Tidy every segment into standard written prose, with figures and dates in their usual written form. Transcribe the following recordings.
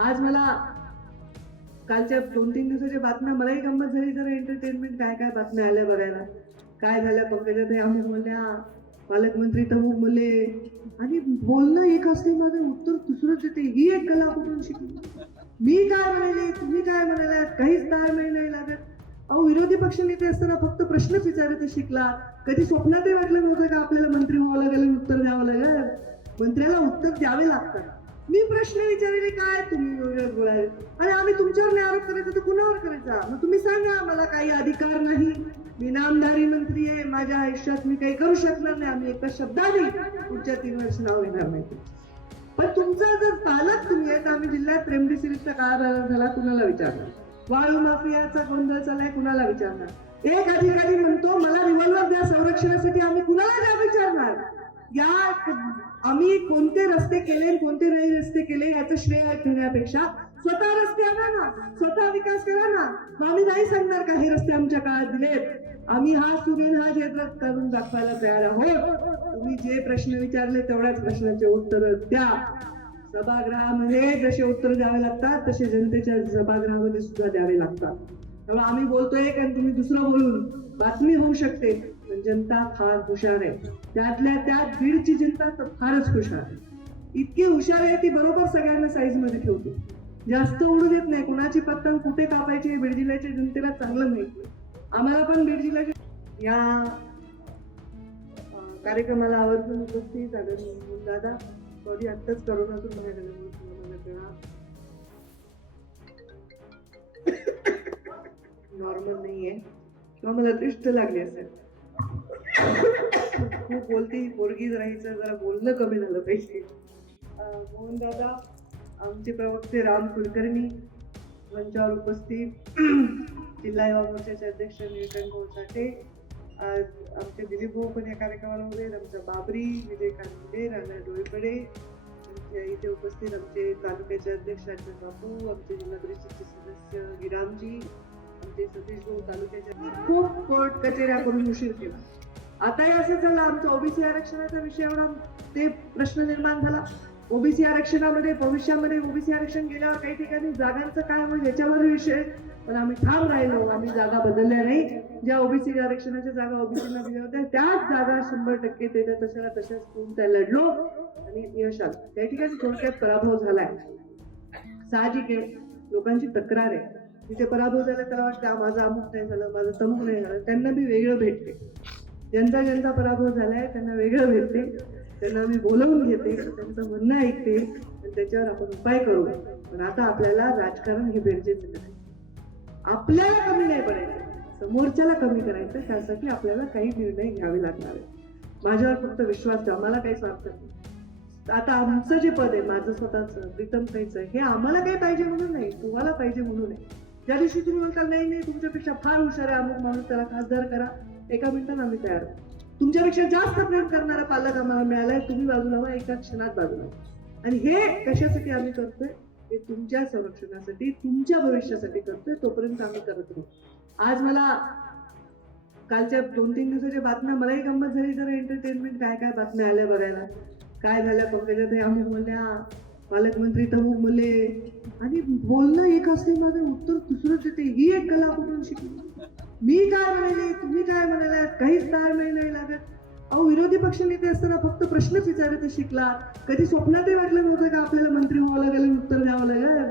आज मला कालच्या 2-3 दिवसाच्या बातम्या मलाही गंमत झाली, जरा एंटरटेनमेंट काय काय बातम्या आल्या बघायला. काय झालं, पंकजाताई अमुक बोलल्या, पालकमंत्री तमुक बोलले, आणि बोलणं एक असते माझं उत्तर दुसरंच येते. ही एक कला कुठून शिकली? मी काय म्हणाले, तुम्ही काय म्हणालात, काहीच ताळमेळ नाही लागत. अहो, विरोधी पक्षनेते असताना फक्त प्रश्नच विचारायचं शिकला. कधी स्वप्नातही वाटलं नव्हतं का आपल्याला मंत्री व्हावं लागेल, उत्तर द्यावं लागेल. मंत्र्याला उत्तर द्यावे लागतात. मी प्रश्न विचारले, काय तुम्ही बोलायला, आणि आम्ही तुमच्यावर नाही आरोप करायचा तर कुणावर करायचा? मग तुम्ही सांगा, मला काही अधिकार नाही, मी नामधारी मंत्री आहे, माझ्या आयुष्यात मी काही करू शकणार नाही, आम्ही एका शब्दाने पुढच्या 3 वर्ष नाव घेणार नाही. पण तुमचा जर पालक तुम्ही आहे, तर आम्ही जिल्ह्यात रेमडेसिवीरचा काळा झाला कुणाला विचारणार? वाळू माफियाचा गोंधळ चाललाय कुणाला विचारणार? एक अधिकारी म्हणतो मला रिव्हॉल्वर द्या संरक्षणासाठी, आम्ही कुणाला द्या विचारणार? या आम्ही कोणते रस्ते केले, कोणते नाही रस्ते केले याचं श्रेय घेण्यापेक्षा स्वतः रस्ते आणा ना, स्वतः विकास करा ना. मग आम्ही नाही सांगणार का हे रस्ते आमच्या काळात दिलेत, आम्ही हा सुरेन हा क्षेत्रात करून दाखवायला तयार आहोत. तुम्ही जे प्रश्न विचारले तेवढ्याच प्रश्नाचे उत्तर द्या. सभागृहामध्ये जसे उत्तर द्यावे लागतात तसे जनतेच्या सभागृहामध्ये सुद्धा द्यावे लागतात. त्यामुळे आम्ही बोलतोय कारण तुम्ही दुसरं बोलून बातमी होऊ शकते, पण जनता फार हुशार आहे. त्यातल्या त्यात बीडची जनता तर फारच हुशार आहे. इतकी हुशार आहे ती बरोबर सगळ्यांना साईज मध्ये ठेवते, जास्त उडू देत नाही. कुणाची पत्तंग कुठे कापायची बीड जिल्ह्याच्या जनतेला चांगलं माहिती. आम्हाला पण बीड जिल्ह्याच्या या कार्यक्रमाला आवर्जून उपस्थित आदरणीय दादा, सॉरी आत्ताच करोनातून बाहेर नॉर्मल नाहीये किंवा मला दृष्ट लागली असेल. खूप बोलती पोरगी राहायचं, जरा बोलणं कमी झालं पाहिजे. मोहन दादा, आमचे प्रवक्ते राम कुलकर्णी मंचावर उपस्थित, जिल्हा युवा मोर्चाचे अध्यक्ष निळकंठ भाऊ साठे, आज आमचे दिलीप भाऊ पण या कार्यक्रमाला होते, आमचा बाबरी, विजय कानडे, राणा डोईपडे, इथे उपस्थित आमचे तालुक्याचे अध्यक्ष अर्जुन बापू, आमचे जिल्हा परिषदेचे सदस्य गिरामजी, आमचे सतीश भाऊ तालुक्याचे. खूप कोर्ट कचेऱ्या करून उशीर केला. आताही असं झालं, आमचा ओबीसी आरक्षणाचा विषय एवढा ते प्रश्न निर्माण झाला. ओबीसी आरक्षणामध्ये भविष्यामध्ये ओबीसी आरक्षण गेल्यावर काही ठिकाणी जागांचं काय होईल याच्यावर विषय, पण आम्ही ठाम राहिलो, आम्ही जागा बदलल्या नाही. ज्या ओबीसी आरक्षणाच्या जागा ओबीसीला दिल्या होत्या त्याच जागा 100% त्याच्या तशाला तशाच करून त्या लढलो आणि यश आलं. त्या ठिकाणी थोडक्यात पराभव झालाय, साहजिक आहे, लोकांची तक्रार आहे. तिथे पराभव झाला त्याला वाटतं माझा अमुक नाही झालं, माझं तमुक नाही झालं, त्यांना बी वेगळं भेटते. ज्यांचा पराभव झालाय त्यांना वेगळं भेटते, त्यांना मी बोलवून घेते, त्यांचं म्हणणं ऐकते आणि त्याच्यावर आपण उपाय करू. पण आता आपल्याला राजकारण हे गरजेचं नाही. आपल्याला कमी नाही पडायचं, समोरच्याला कमी करायचं, त्यासाठी आपल्याला काही निर्णय घ्यावे लागणार आहे. माझ्यावर फक्त विश्वास ठेवा, मला काही स्वार्थ नाही. आता आमचं जे पद आहे, माझं स्वतःचं प्रीतम ताईचं, हे आम्हाला काही पाहिजे म्हणून नाही, तुम्हाला पाहिजे म्हणून आहे. ज्या दिवशी तुम्ही बोलता नाही नाही तुमच्यापेक्षा फार हुशार आहे अमुक माणूस, त्याला खासदार करा, एका मिनिटात आम्ही तयार आहोत. तुमच्यापेक्षा जास्त प्रेम करणारा पालक आम्हाला मिळालाय, तुम्ही बाजूला व्हा, एका क्षणात बाजूला. आणि हे कशासाठी आम्ही करतोय, हे तुमच्या संरक्षणासाठी, तुमच्या भविष्यासाठी करतोय, तोपर्यंत आम्ही करत राहू. आज मला कालच्या 2-3 दिवसाच्या बातम्या मलाही गंमत झाली, जरा एंटरटेनमेंट काय काय बातम्या आल्या बघायला. काय झालं, पंकजाताई अमुक बोलल्या, पालकमंत्री तमुक बोलले, आणि बोलणं एक असते माझं उत्तर दुसरंच येते. ही एक कला कुठून शिकली? मी काय म्हणाले, तुम्ही काय म्हणालात, काहीच ताळमेळ नाही लागत. अहो, विरोधी पक्षनेते असताना फक्त प्रश्नच विचारायचं शिकला. कधी स्वप्नातही वाटलं नव्हतं का आपल्याला मंत्री व्हावं लागेल, उत्तर द्यावं लागेल.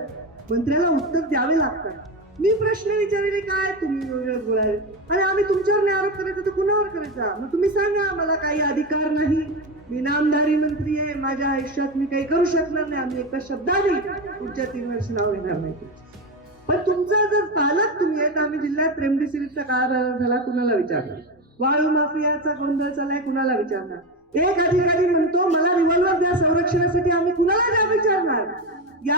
मंत्र्याला उत्तर द्यावे लागतात. मी प्रश्न विचारले, काय तुम्ही बोलायला, आणि आम्ही तुमच्यावर नाही आरोप करायचा तर कुणावर करायचा? मग तुम्ही सांगा, मला काही अधिकार नाही, मी नामधारी मंत्री आहे, माझ्या आयुष्यात मी काही करू शकणार नाही, आम्ही एका शब्दाने पुढच्या 3 वर्ष नाव घेणार नाही. पण तुमचा जर पालक तुम्ही आहे, तर आम्ही जिल्ह्यात रेमडेसिवीरचा काळा झाला कुणाला विचारणार? वाळू माफियाचा गोंधळ चाललाय कुणाला विचारणार? एक अधिकारी म्हणतो मला रिव्हॉल्वर द्या संरक्षणासाठी, आम्ही कुणाला द्या विचारणार? या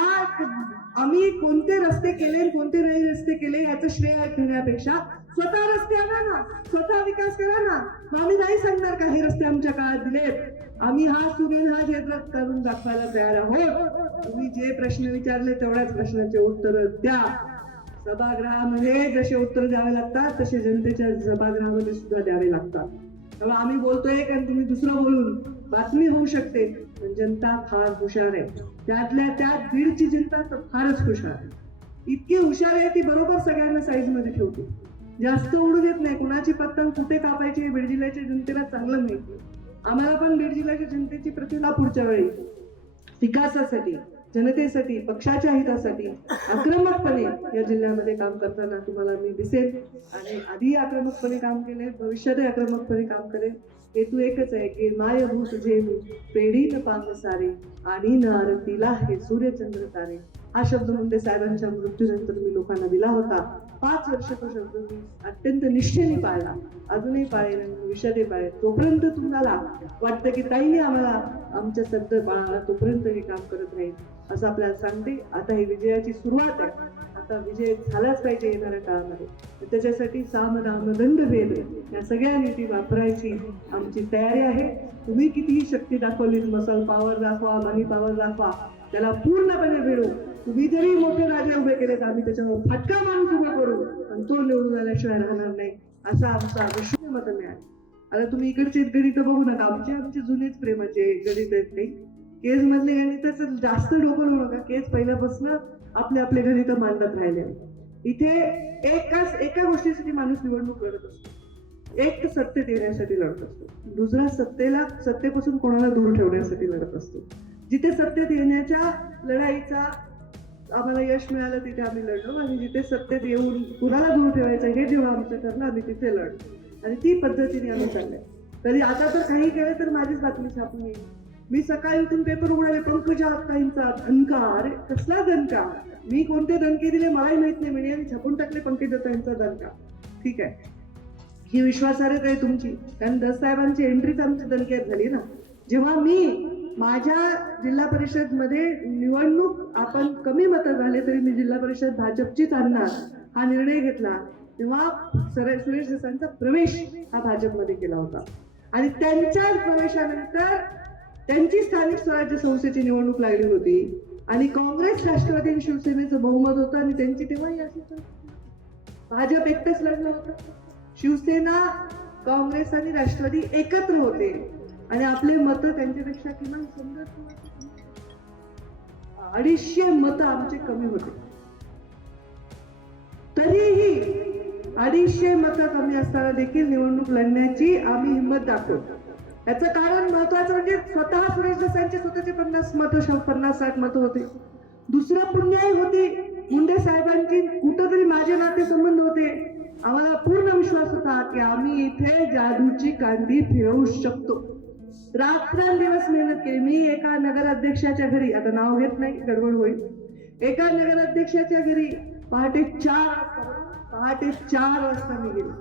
आम्ही कोणते रस्ते केले, कोणते नाही रस्ते केले याचं श्रेय घेण्यापेक्षा स्वतः रस्ते आणा ना, स्वतः विकास करा ना. मग आम्ही नाही सांगणार का हे रस्ते आमच्या काळात दिलेत, आम्ही हा सुरेन हा क्षेत्रात करून दाखवायला तयार आहोत. तुम्ही जे प्रश्न विचारले तेवढ्याच प्रश्नाचे उत्तर द्या. सभागृहामध्ये जसे उत्तर द्यावे लागतात तसे जनतेच्या सभागृहामध्ये सुद्धा द्यावे लागतात. त्यामुळे आम्ही बोलतोय कारण तुम्ही दुसरं बोलून बातमी होऊ शकते, पण जनता फार हुशार आहे. त्यातल्या त्यात बीडची जनता तर फारच हुशार आहे. इतकी हुशार आहे ती बरोबर सगळ्यांना साईज मध्ये ठेवते. जास्त उडू देत नाही. कुणाची पतंग कुठे कापायची हे बीड जिल्ह्याच्या जनतेला चांगलं माहिती. आम्हाला पण बीड जिल्ह्याच्या जनतेची प्रतिभा पुढच्या वेळी विकासासाठी, जनतेसाठी, पक्षाच्या हितासाठी आक्रमकपणे या जिल्ह्यामध्ये काम करताना तुम्हाला मी दिसेल. आणि आधी आक्रमकपणे काम केले, भविष्यातही आक्रमकपणे काम करेल. हेतू एकच आहे की मायभूत झेमी पेढी न पांग सारे आणि न आरतीला हे सूर्यचंद्र तारे. हा शब्द मुंडे साहेबांच्या मृत्यूनंतर मी लोकांना दिला होता. 5 वर्ष तो शब्द मी अत्यंत निष्ठेने पाळला, अजूनही पाळेल आणि भविष्यातही पाळेल. तोपर्यंत तुम्हाला वाटतं की ताईने आम्हाला आमच्या शब्द पाळला, तोपर्यंत हे काम करत राहील असं आपल्याला सांगते. आता ही विजयाची सुरुवात आहे. आता विजय झालाच पाहिजे येणाऱ्या काळामध्ये. त्याच्यासाठी साम दाम दंड भेद या सगळ्या नीती वापरायची आमची तयारी आहे. तुम्ही कितीही शक्ती दाखवली, मसल पॉवर दाखवा, मनी पॉवर दाखवा, त्याला पूर्णपणे भिडू. तुम्ही जरी मोठे राजे उभे केले तर आम्ही त्याच्यावर फटका माणूस उभा करू, आणि तो निवडून आल्याशिवाय राहणार नाही असा आमचा विश्वास मत मिळाल. आता तुम्ही इकडचे गणित बघू नका, आमचे जुनेच प्रेमाचे गणित आहेत ते. केज मधले गणिताचं जास्त डोकं लावू नका. केज पहिल्यापासून आपले गणित मांडत राहिले. इथे एका गोष्टीसाठी माणूस निवडणूक लढत असतो. एक तर सत्तेत येण्यासाठी लढत असतो, दुसरा सत्तेपासून कोणाला दूर ठेवण्यासाठी लढत असतो. जिथे सत्तेत येण्याच्या लढाईचा आम्हाला यश मिळालं तिथे आम्ही लढलो, आणि जिथे सत्तेत येऊन कुणाला दूर ठेवायचं हे जेव्हा आमचं ठरलं आम्ही तिथे लढलो, आणि ती पद्धतीने आम्ही चाललोय. तरी आता तर काही केलं तर माझीच बातमी छापून येईल. मी सकाळी उठून पेपर उघडाले, पंकजा आत्ताईंचा दणका. अरे कसला दणका? मी कोणते दणके दिले मलाही माहित नाही. म्हणजे छापून टाकले पंकजा आत्ताईंचा दणका. ठीक आहे, ही विश्वासार्हता आहे तुमची, कारण दस साहेबांची एंट्रीच आमची दणक्यात झाली ना. जेव्हा मी माझ्या जिल्हा परिषद मध्ये निवडणूक आपण कमी मतं झाले तरी मी जिल्हा परिषद भाजपचीच आणणार हा निर्णय घेतला, तेव्हा सुरेश देसाईंचा प्रवेश हा भाजपमध्ये केला होता. आणि त्यांच्या प्रवेशानंतर त्यांची स्थानिक स्वराज्य संस्थेची निवडणूक लागली होती, आणि काँग्रेस, राष्ट्रवादी आणि शिवसेनेचं बहुमत होतं, आणि त्यांची तेव्हाही अशी भाजप एकटंच लढलं होतं. शिवसेना, काँग्रेस आणि राष्ट्रवादी एकत्र होते, आणि आपले मतं त्यांच्यापेक्षा किमान 250 मतं आमचे कमी होते. तरीही 250 मतं कमी असताना देखील निवडणूक लढण्याची आम्ही हिंमत दाखवतो. याचं कारण महत्वाचं म्हणजे स्वतः सुरेश देसाईंचे स्वतःचे 50-60 मतं होते. दुसरं पुण्याई होती मुंडे साहेबांची, कुठंतरी माझे नाते संबंध होते. आम्हाला पूर्ण विश्वास होता की आम्ही इथे जादूची कांडी फिरवू शकतो. रात्रंदिवस मेहनत केली. मी एका नगराध्यक्षाच्या घरी, आता नाव घेत नाही गडबड होईल, एका नगराध्यक्षाच्या घरी पहाटे 4 वाजता मी गेलो.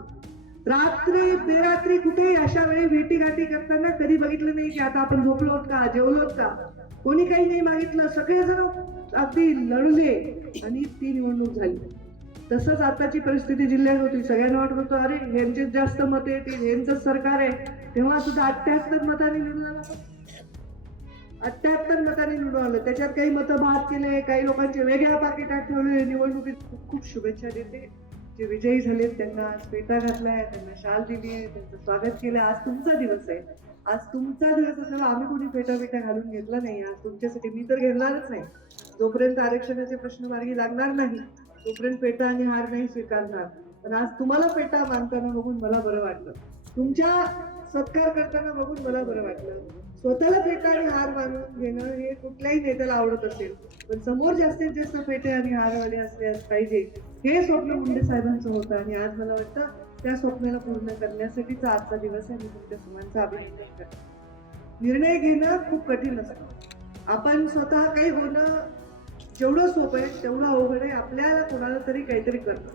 रात्री बेरात्री कुठेही अशा वेळी भेटीगाठी करताना कधी बघितलं नाही की आता आपण झोपलोत का, जेवलोत का. कोणी काही नाही मागितलं, सगळेजण अगदी लढले, आणि ती निवडणूक झाली. तसंच आताची परिस्थिती जिल्ह्यात होती. सगळ्यांना वाटत होतं अरे ह्यांचेच जास्त मतं येतील, ह्यांचंच सरकार आहे. तेव्हा सुद्धा 78 मतांनी निवडून आलं. 78 मतांनी निवडून आलं. त्याच्यात काही मतं बाद केले, काही लोकांचे वेगळ्या पाकिटात ठेवले. निवडणुकीत खूप खूप शुभेच्छा देते. जे विजयी झालेत त्यांना पेटा घातलाय, त्यांना शाल दिली आहे, त्यांचं स्वागत केलं. आज तुमचा दिवस आहे. आज तुमचा दिवस असल्यामुळे आम्ही कोणी पेटा घालून घेतला नाही. आज तुमच्यासाठी मी तर घेणारच नाही. जोपर्यंत आरक्षणाचे प्रश्न मार्गी लागणार नाही तोपर्यंत पेटा आणि हार नाही स्वीकारणार. पण आज तुम्हाला पेटा मानताना बघून मला बरं वाटलं, तुमच्या सत्कार करताना बघून मला बरं वाटलं. स्वतःला पेटा आणि हार मानून घेणं हे कुठल्याही नेत्याला आवडत असेल, पण समोर जास्तीत जास्त पेटे आणि हारवाले असल्यास पाहिजे हे स्वप्न मुंडे साहेबांचं होतं. आणि आज मला वाटतं त्या स्वप्नाला पूर्ण करण्यासाठीचा आजचा दिवस आहे. मी तुमच्या सर्वांचं अभिनंदन करते. निर्णय घेणं खूप कठीण असतं. आपण स्वतः काही होणं जेवढं सोपं आहे तेवढं अवघड आहे आपल्याला कोणाला तरी काहीतरी करणं.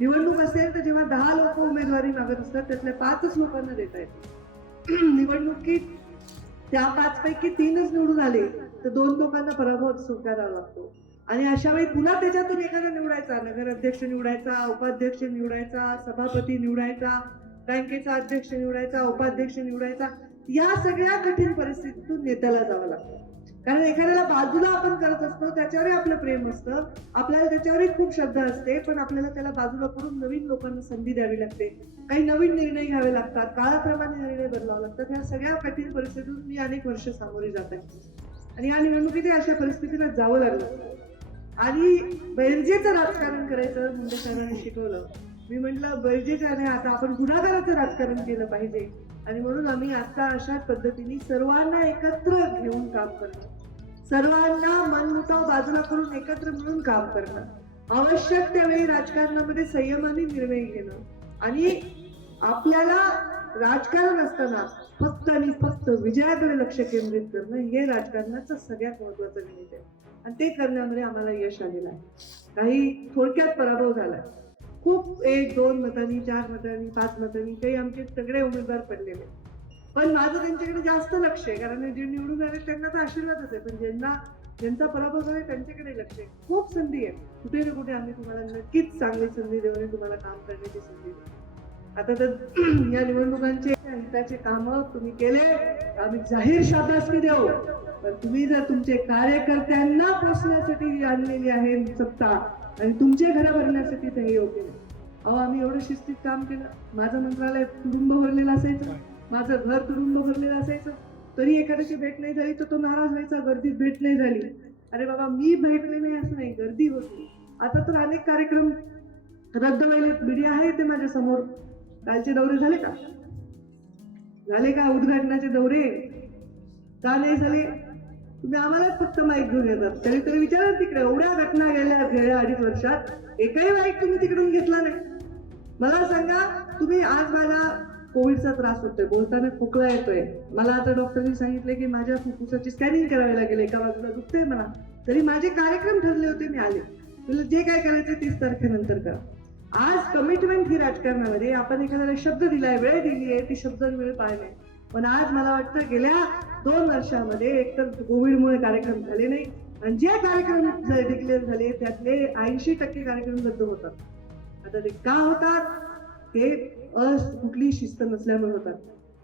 निवडणूक असेल तर जेव्हा 10 लोक उमेदवारी मागत असतात त्यातल्या 5च लोकांना देता येते. निवडणुकीत त्या 5 पैकी 3च निवडून आले तर 2 लोकांना पराभव स्वीकारावा लागतो. आणि अशा वेळी पुन्हा त्याच्यातून एखादा निवडायचा, नगराध्यक्ष निवडायचा, उपाध्यक्ष निवडायचा, सभापती निवडायचा, बँकेचा अध्यक्ष निवडायचा, उपाध्यक्ष निवडायचा. या सगळ्या कठीण परिस्थितीतून नेत्याला जावं लागतं. कारण एखाद्याला बाजूला आपण करत असतो, त्याच्यावरही आपलं प्रेम असतं, आपल्याला त्याच्यावरही खूप श्रद्धा असते, पण आपल्याला त्याला बाजूला करून नवीन लोकांना संधी द्यावी लागते, काही नवीन निर्णय घ्यावे लागतात, काळाप्रमाणे निर्णय बदलावे लागतात. ह्या सगळ्या कठीण परिस्थितीतून मी अनेक वर्ष सामोरी जात आहे आणि या निवडणुकीत अशा परिस्थितीला जावं लागलं आणि बेरजेचं राजकारण करायचं मुंडे साहेबांनी शिकवलं. मी म्हटलं बेरजेचं नाही, आता आपण गुन्हेगाराचं राजकारण केलं पाहिजे आणि म्हणून आम्ही आता अशाच पद्धतीने सर्वांना एकत्र घेऊन काम करणं, सर्वांना मनमुटाव बाजूला करून एकत्र मिळून काम करणं, आवश्यक त्यावेळी राजकारणामध्ये संयमाने निर्णय घेणं आणि आपल्याला राजकारण असताना फक्त आणि फक्त विजयाकडे लक्ष केंद्रित करणं हे राजकारणाचं सगळ्यात महत्वाचं निमित्त आहे आणि ते करण्यामध्ये आम्हाला यश आलेलं आहे. काही थोडक्यात पराभव झालाय, खूप 1-2 मतांनी, 4 मतांनी, 5 मतांनी काही आमचे सगळे उमेदवार पडलेले, पण माझं त्यांच्याकडे जास्त लक्ष आहे कारण जे निवडून आले त्यांना तर आशीर्वादच आहे, पण ज्यांचा पराभव झाला त्यांच्याकडे लक्ष आहे. खूप संधी आहे, कुठे ना कुठे आम्ही तुम्हाला नक्कीच चांगली संधी देऊ आणि तुम्हाला काम करण्याची संधी देऊ. आता तर या निवडणुकांचे हिताचे काम तुम्ही केले, आम्ही जाहीर शाबासकी देऊ, पण तुम्ही जर तुमचे कार्यकर्त्यांना पोचण्यासाठी आणलेली आहे सत्ता आणि तुमचे घर भरण्यासाठी ते योग्य नाही. अहो, आम्ही एवढं शिस्तीत काम केलं, माझं मंत्रालय तुडुंब भरलेलं असायचं, माझं घर तुडुंब भरलेलं असायचं, तरी एखाद्याची भेट नाही झाली तर तो नाराज व्हायचा, गर्दीत भेट नाही झाली. अरे बाबा, मी भेटले नाही असं नाही, गर्दी होती. आता तर अनेक कार्यक्रम रद्द व्हायले, मीडिया आहे ते माझ्या समोर. कालचे दौरे झाले का? झाले का उद्घाटनाचे दौरे? का नाही झाले? तुम्ही आम्हालाच फक्त माईक घेऊन येतात. तरी विचारा तिकडे, एवढ्या घटना गेल्या 2.5 वर्षात एकही माईक तुम्ही तिकडून घेतला नाही. मला सांगा, तुम्ही आज मला कोविडचा त्रास होतोय, बोलताना खोकला येतोय, मला आता डॉक्टरनी सांगितले की माझ्या फुफ्फुसाची स्कॅनिंग करावी लागेल, एका बाजूला दुखतंय मला, तरी माझे कार्यक्रम ठरले होते, मी आले. तुला जे काय करायचं 30 तारखेनंतर करा. आज कमिटमेंट ही राजकारणामध्ये आपण एखाद्याला शब्द दिलाय, वेळ दिली आहे, ती शब्द वेळ पाळणे. पण आज मला वाटतं गेल्या 2 वर्षामध्ये एकतर कोविडमुळे कार्यक्रम झाले नाही आणि जे कार्यक्रम डिक्लेअर झाले त्यातले 80% कार्यक्रम रद्द होतात. आता ते का होतात? ते कुठली शिस्त नसल्यामुळे होतात,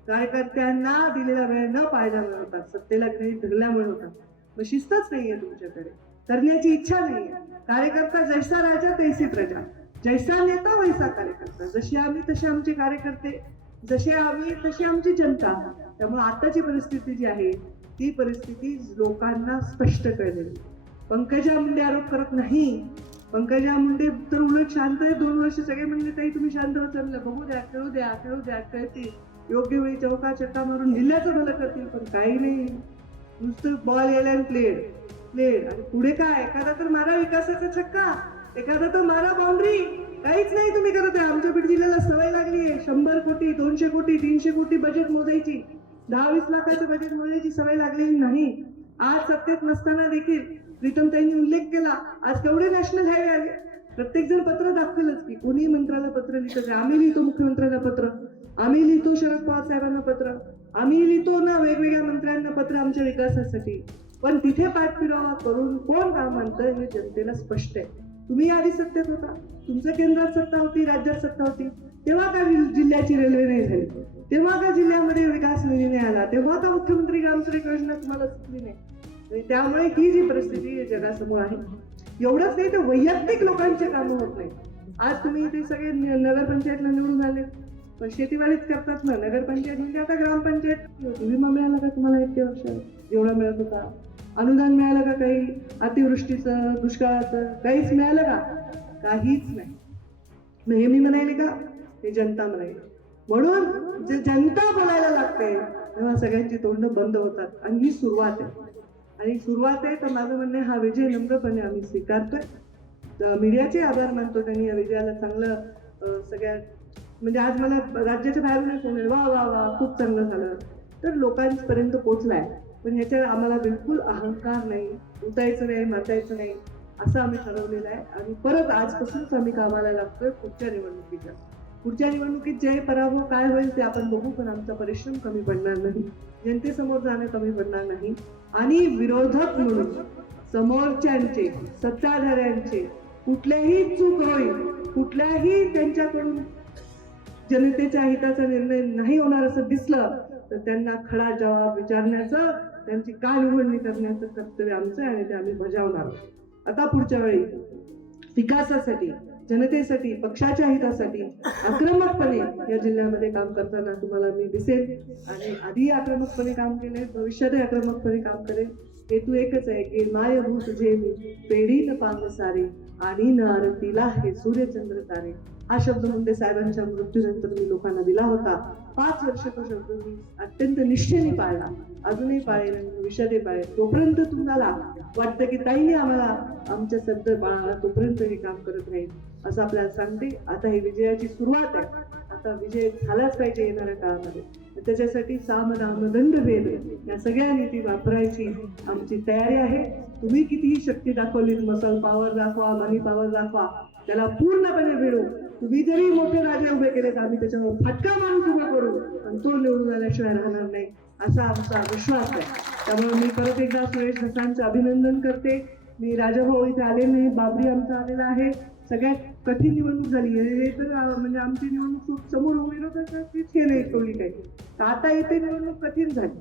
कार्यकर्त्यांना दिलेला वेळ न पाळल्यामुळे होतात, सत्तेला गृहीत धरल्यामुळे होतात. मग शिस्तच नाहीये तुमच्याकडे, करण्याची इच्छा नाहीये. कार्यकर्ता जैसा राजा तैसी प्रजा, जैसा नेता वैसा कार्यकर्ता, जशी आम्ही तसे आमचे कार्यकर्ते, जसे आम्ही तशी आमची जनता. त्यामुळे आताची परिस्थिती जी आहे ती परिस्थिती लोकांना स्पष्ट कळलेली. पंकजा मुंडे आरोप करत नाही, पंकजा मुंडे तर उलट शांत आहे. 2 वर्ष सगळे म्हणले ताई तुम्ही शांत बसले, बघू द्या, खेळू द्या, खेळू द्या, खेळतील, योग्य वेळी चौका चक्का मारून जिल्ह्याचं भलं करतील. पण काही नाही, नुसतं बॉल गेला आणि प्लेड आणि पुढे काय? एखादा तर मारा विकासाचा छक्का, एखादा तर मारा बाउंड्री, काहीच नाही तुम्ही करत आहे. आमच्या बीड जिल्ह्याला सवय लागली आहे 100 कोटी, 200 कोटी, 300 कोटी बजेट मोजायची, 10-20 लाखाचं बजेट मोजायची सवय लागलेली नाही. आज सत्तेत नसताना देखील प्रीतम त्यांनी उल्लेख केला, आज केवढे नॅशनल हायवे आले. प्रत्येक जण पत्र दाखवेलच की कोणी मंत्र्याला पत्र लिहितं. आम्ही लिहितो मुख्यमंत्र्यांना पत्र, आम्ही लिहितो शरद पवार साहेबांना पत्र, आम्ही लिहितो ना वेगवेगळ्या मंत्र्यांना पत्र आमच्या विकासासाठी. पण तिथे पाठपुरावा करून कोण काम आणतं हे जनतेला स्पष्ट आहे. तुम्ही आधी सत्तेत होता, तुमच्या केंद्रात सत्ता होती, राज्यात सत्ता होती, तेव्हा का जिल्ह्याची रेल्वे नाही झाली, तेव्हा का जिल्ह्यामध्ये विकास निधी नाही आला, तेव्हा का मुख्यमंत्री ग्रामसडक योजना तुम्हाला सुचली नाही. त्यामुळे ही जी परिस्थिती जगासमोर आहे, एवढंच नाही तर वैयक्तिक लोकांचे कामं होत नाही. आज तुम्ही ते सगळे नगरपंचायतला निवडून आले, पण शेतीवाडीच करतात ना. नगरपंचायत म्हणजे आता ग्रामपंचायत. विमा मिळाला का तुम्हाला 1 वर्ष एवढा मिळत होता? अनुदान मिळालं का? काही अतिवृष्टीचं, दुष्काळाचं काहीच मिळालं का? काहीच नाही. हे मी म्हणायले का? हे जनता म्हणायला. म्हणून जे जनता बोलायला लागते तेव्हा सगळ्यांची तोंड बंद होतात आणि ही सुरुवात आहे. आणि सुरुवात आहे तर माझं म्हणणं हा विजय नम्रपणे आम्ही स्वीकारतोय. मीडियाचे आभार मानतो, त्यांनी या विजयाला चांगलं सगळ्या म्हणजे आज मला राज्याच्या बाहेरून फोन आहे, वा वा वा खूप चांगलं झालं, तर लोकांपर्यंत पोहोचलाय. पण ह्याच्यावर आम्हाला बिलकुल अहंकार नाही, उठायचं नाही, मातायचं नाही असं आम्ही ठरवलेलं आहे. आणि परत आजपासूनच आम्ही कामाला लागतोय. पुढच्या निवडणुकीत जय पराभव काय होईल ते आपण बघू, पण आमचा परिश्रम कमी पडणार नाही, जनतेसमोर जाणं कमी पडणार नाही. आणि विरोधक म्हणून समोरच्यांचे, सत्ताधाऱ्यांचे कुठल्याही चूक होईल, कुठल्याही त्यांच्याकडून जनतेच्या हिताचा निर्णय नाही होणार असं दिसलं तर त्यांना खडा जबाब विचारण्याचं त्यांची कालउघडणी करण्याचं कर्तव्य आमचं आहे आणि ते आम्ही बजावणार आहोत. आता पुढच्या वेळी विकासासाठी, जनतेसाठी, पक्षाच्या हितासाठी आक्रमकपणे या जिल्ह्यामध्ये काम करताना तुम्हाला मी दिसेल आणि आधी आक्रमकपणे काम केले, भविष्यातही आक्रमकपणे काम करेल. हेतू एकच आहे की मायभूत तुझे मी पेढीन पांग सारे आणि न आरतीला हे सूर्यचंद्र तारे. हा शब्द मुंडे साहेबांच्या मृत्यूनंतर मी लोकांना दिला होता. 5 वर्ष तो शब्द मी अत्यंत निष्ठेने पाळला, अजूनही पाळेल आणि भविष्यातही पाळेल. तोपर्यंत तुम्हाला वाटतं की ताईने आम्हाला आमच्या शब्द पाळला, तोपर्यंत हे काम करत राहील असं आपल्याला सांगते. आता ही विजयाची सुरुवात आहे, आता विजय झालाच पाहिजे येणाऱ्या काळामध्ये. त्याच्यासाठी साम दाम दंड भेद या सगळ्या नीती वापरायची आमची तयारी आहे. तुम्ही कितीही शक्ती दाखवली, मसल पॉवर दाखवा, मनी पॉवर दाखवा, त्याला पूर्णपणे भिडू. तुम्ही जरी मोठे राजे उभे केले तर आम्ही त्याच्यावर फटका मारून उभा करू आणि तो निवडून आल्याशिवाय राहणार नाही असा आमचा विश्वास आहे. त्यामुळे मी परत एकदा सुरेश धसांचं अभिनंदन करते. मी राजाभाऊ इथे आले नाही, बाबरी आमचा आलेला आहे. सगळ्यात कठीण निवडणूक झाली हे तर म्हणजे आमची निवडणूक समोर विरोधाचीच हे नाही ठेवली काही. तर आता इथे निवडणूक कठीण झाली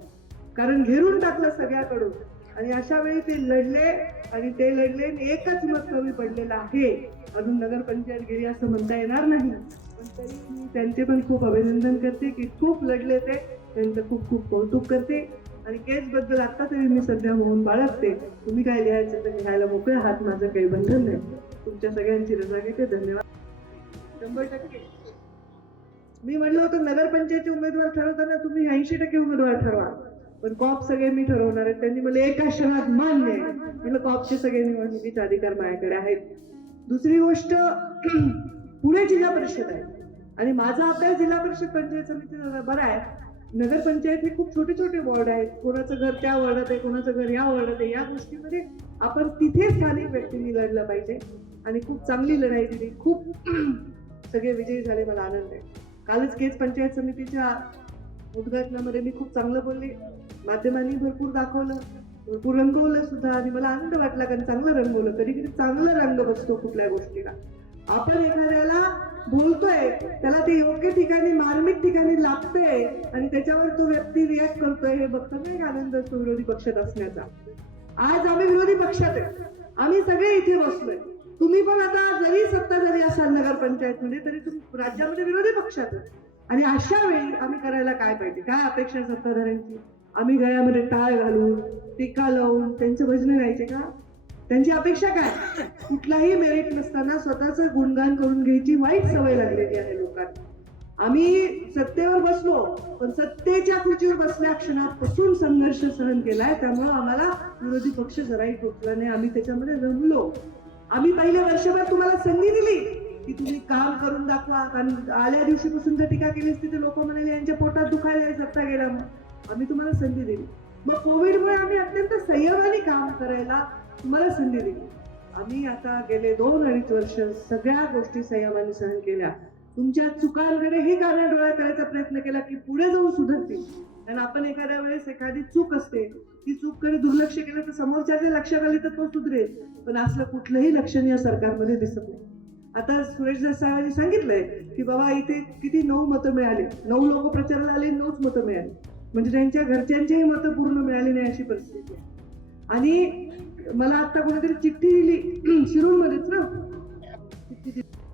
कारण घेरून टाकलं सगळ्याकडून आणि अशा वेळी ते लढले आणि ते लढले आणि एकच मत कमी पडलेलं आहे. अजून नगरपंचायत गेली असं म्हणता येणार नाही, पण तरी मी त्यांचे पण खूप अभिनंदन करते की खूप लढले ते. त्यांचं खूप खूप कौतुक करते आणि केसबद्दल आत्ता तरी मी सध्या मौन बाळगते. तुम्ही काय लिहायचं तर लिहायला मोकळे आहात, माझं काही बंधन नाही. तुमच्या सगळ्यांची रजा घेते. धन्यवाद. 100% मी म्हटलं होतं नगरपंचायतचे उमेदवार ठरवताना तुम्ही 80% उमेदवार ठरवा, पण कॉप सगळे मी ठरवणार आहेत. त्यांनी मला एका क्षणात मान्य आहे. म्हटलं कॉपचे सगळे निवडणुकीचे अधिकार माझ्याकडे आहेत. दुसरी गोष्ट पुणे जिल्हा परिषद आहे आणि माझा अभ्यास जिल्हा परिषद पंचायत समितीचा बरा आहे. नगरपंचायत हे खूप छोटे छोटे वॉर्ड आहेत. कोणाचं घर त्या वॉर्डात आहे, कोणाचं घर या वॉर्डात आहे. या गोष्टीमध्ये आपण तिथे स्थानिक व्यक्तींनी लढलं पाहिजे आणि खूप चांगली लढाई दिली. खूप सगळे विजयी झाले, मला आनंद आहे. कालच केज पंचायत समितीच्या उद्घाटनामध्ये मी खूप चांगलं बोलले, माध्यमांनी भरपूर दाखवलं, भरपूर रंगवलं सुद्धा आणि मला आनंद वाटला कारण चांगलं रंगवलं. कधी कधी चांगलं रंग बसतो कुठल्या गोष्टीला. आपण एखाद्याला बोलतोय त्याला ते योग्य ठिकाणी मार्मिक ठिकाणी लागतंय आणि त्याच्यावर तो व्यक्ती रिॲक्ट करतोय हे बघताना एक आनंद असतो विरोधी पक्षात असण्याचा. आज आम्ही विरोधी पक्षात आहे, आम्ही सगळे इथे बसलोय. तुम्ही पण आता जरी सत्ताधारी असाल नगरपंचायतमध्ये तरी तुम्ही राज्यामध्ये विरोधी पक्षात आहे. आणि अशा वेळी आम्ही करायला काय पाहिजे, काय अपेक्षा सत्ताधाऱ्यांची? आम्ही गळ्यामध्ये टाळ घालून टीका लावून त्यांचे भजनं गायचे का? त्यांची अपेक्षा काय? कुठलाही मेरिट नसताना स्वतःचं गुणगान करून घ्यायची वाईट सवय लागलेली आहे लोकांना. आम्ही सत्तेवर बसलो पण सत्तेच्या खुर्चीवर बसल्या क्षणापासून संघर्ष सहन केलाय. त्यामुळे आम्हाला विरोधी पक्ष जराही टोचला नाही. आम्ही त्याच्यामध्ये रमलो. आम्ही पहिले वर्षभर तुम्हाला संधी दिली की तुम्ही काम करून दाखवा. कारण आल्या दिवशीपासून जर टीका केलीस तिथे लोक म्हणाले यांच्या पोटात दुखायला सत्ता गेला. मग आम्ही तुम्हाला संधी दिली. मग कोविडमुळे आम्ही अत्यंत संयमाने काम करायला तुम्हाला संधी दिली. आम्ही आता गेले 2-2.5 वर्ष सगळ्या गोष्टी संयमाने सहन केल्या. तुमच्या चुकांकडे हे काना डोळा करायचा प्रयत्न केला की पुढे जाऊन सुधारतील. कारण आपण एखाद्या वेळेस एखादी चूक असते, ती चूककडे दुर्लक्ष केलं तर समोरच्याच्या लक्षात आली तर तो सुधरेल, पण असलं कुठलंही लक्षण या सरकारमध्ये दिसत नाही. आता सुरेश साहेबांनी सांगितलंय की बाबा इथे किती 9 मतं मिळाली, 9 लोक प्रचाराला आले, 9च मतं मिळाली. म्हणजे त्यांच्या घरच्यांचीही मतं पूर्ण मिळाली नाही अशी परिस्थिती आहे. आणि मला आता कोणीतरी चिठ्ठी दिली शिरूरमध्येच ना, चिठ्ठी दिली